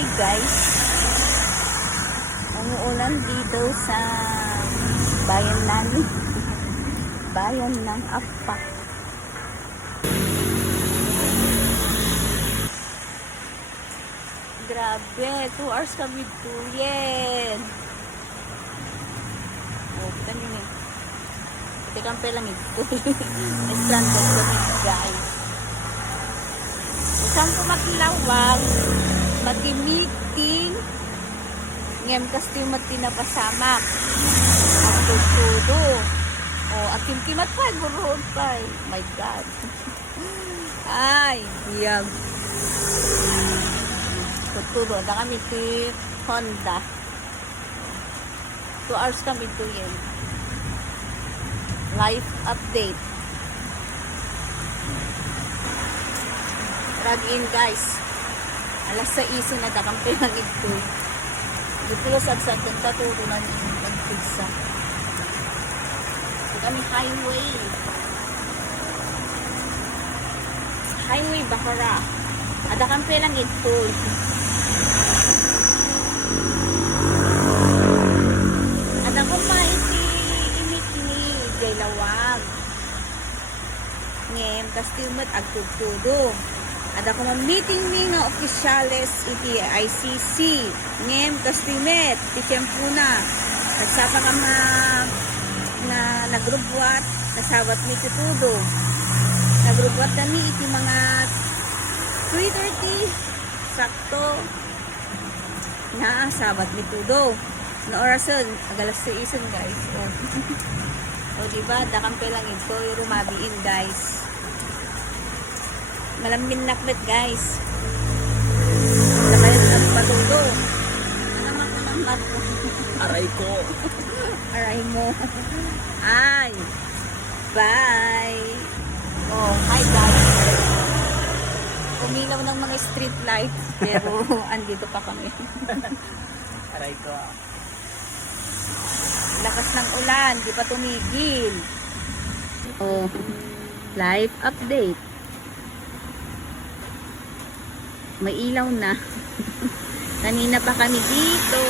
Hi guys, umuulan dito sa bayan namin, bayan ng Apa. Grabe, 2 hours kami tuyen. Oh, kita nyo eh. Ito kang pelang ito. Stranded kami guys. Isang pumatilawang, mati-meeting, ngem kasi matinapasamak. Ang tutudo. Oh, akim kimat pa, buroon pa. My God. Ay, diyag. Tutudo na kami si Honda. 2 hours kami to yun. Life update. Drag in guys. Alas 6 na dakampi ng ito. Dito sa taturo na nagpigsa. Ito kami highway. Highway Bakara. Adakampi lang ito. Ada ko pa iti imik ni Jailawag. Ngem kastimat agtutudo. Ada ko meeting ni nga opisyales iti ICC. Ngem kastimet ti tiempo na. Nagsapa ka na nagrubwat, nasawat mi tutudo. Nagrubwat kami iti mga 3:30 sakto na sabat mi tudo. Na orason, agalas 6 guys. Oh. O diba, dakampi lang ito, rumabiin guys. Malamin nakmet guys. Nakayat na patulo. Alamat. Aray ko. Aray mo. Ay. Bye. Oh, hi guys. Umilaw ng mga street lights, pero andito pa kami. Aray ko. Lakas ng ulan, di pa tumigil. Oh, live update. May ilaw na. Kanina pa kami dito.